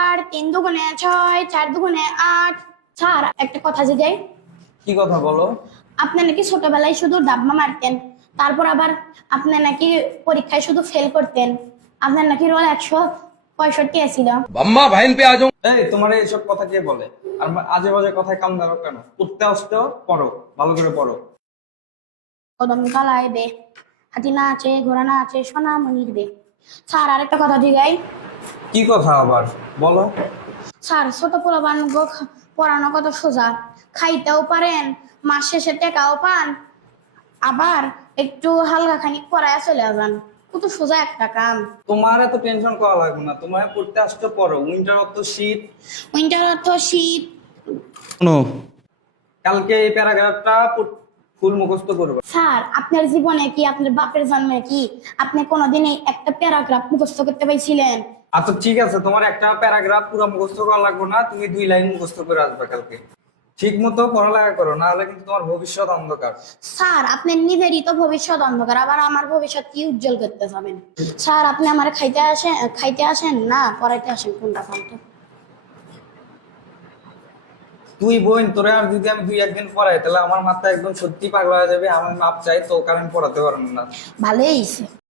আর 3 দুগুণে 6, 4 দুগুণে 8। স্যার একটা কথা জিজ্ঞাই। কি কথা বলো? আপনি নাকি ছোটবেলায় শুধু ডাব্বা মারতেন, তারপর আবার আপনি নাকি পরীক্ষায় শুধু ফেল করতেন। আপনার নাকি রোল 165 ছিল। अम्मा बहन पे आ जाऊं। এই তোমার এইসব কথা কে বলে? আর আজে বাজে কথায় কান ধরো কেন? উঠতে আসতেও পড়ো, ভালো করে পড়ো। কদম তলায় বে, হাতি না আছে, ঘোড়া না আছে, সোনা মনির বে। স্যার আরেকটা কথা জিজ্ঞাই। কি কথা আবার বলো? স্যার ছোট পোলাপান পড়ানো কত সোজা, খাইতেও পারেন, মাস শেষে টেকাও পান, আবার একটু হালকা খানিক পড়ায় চলে যান। কত সোজা একটা কাম। তোমার এত টেনশন করা লাগবে না, তোমার পড়তে আসতে পড়ো। উইন্টার অফ তো শীত। উইন্টার অর্থ শীত। শোনো, কালকে এই প্যারাগ্রাফটা ফুল মুখস্থ করবে। স্যার আপনার জীবনে কি, আপনার বাপের জন্মে কি আপনি কোনোদিন এই একটা প্যারাগ্রাফ মুখস্থ করতে পাইছিলেন? আচ্ছা ঠিক আছে, তোমার একটা প্যারাগ্রাফ পুরো মুখস্থ করা লাগবে না, তুমি 2 লাইন মুখস্থ করে আসবে কালকে। ঠিক মতো পড়ালেখা করো, না হলে কিন্তু তোমার ভবিষ্যৎ অন্ধকার। স্যার আপনার নিজেরই তো ভবিষ্যৎ অন্ধকার, আবার আমার ভবিষ্যৎ কি উজ্জ্বল করতে যাবেন? স্যার আপনি আমার খাইতে আসেন না পড়াইতে আসেন, কোনটা ফালতু? তুই বোন, তোরে আর যদি আমি 2-1 দিন পড়াই তাহলে আমার মাথা একদম সত্যি পাগল হয়ে যাবে। আমার মাপ চাই তো, কারণ পড়াতে পারবো না। ভালোই হইছে।